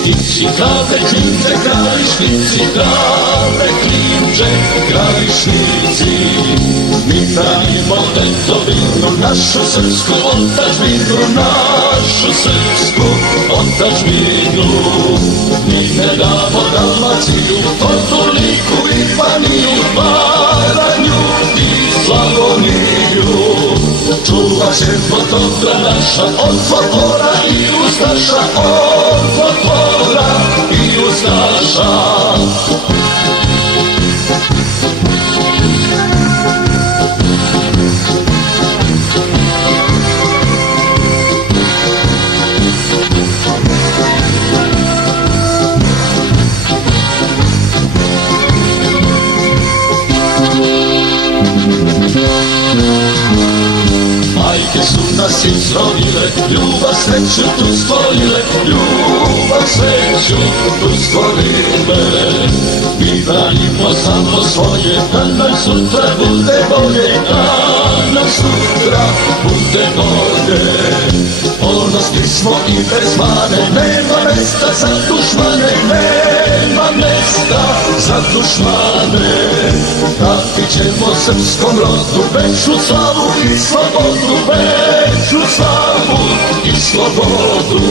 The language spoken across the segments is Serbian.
Wici, grave klinče, krajišnici, grave klinče, krajišnici. Mi branimo tetovinu, našu srpsku otačbinu, našu srpsku otačbinu. Mi ne damo Dalmaciju, Podoliku i Baniju, Baranju i Slavoniju. Čuva se fotogra naša od folklora i ustaša, od folklora i ustaša. Majke su nas izrodile, ljubav sreću tu stvorile, ljubav sreću tu stvorile. Mi branimo samo svoje, da nam sutra bude bolje, da nam sutra bude bolje. Ponosni smo i bez mane, nema mesta za dušmane, nema mesta za dušmane. Dati ćemo srpskom rodu večnu slavu i slobodu, večnu slavu i slobodu.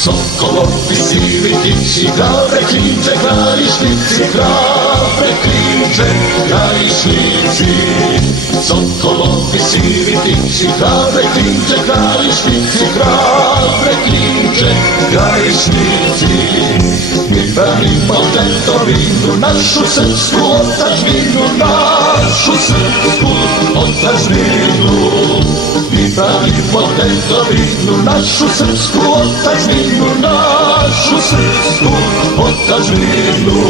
Sokolovi sivi tiči, grave klinče, krajišnici, grave klinče, krajišnici. Sokolovi sivi tiči, grave klinče, krajišnici, grave klinče, krajišnici. Mi branimo tetovinu, našu srpsku otačbinu, našu srpsku otačbinu. Mi branimo tetovinu, našu srpsku otačbinu, našu srpsku otačbinu.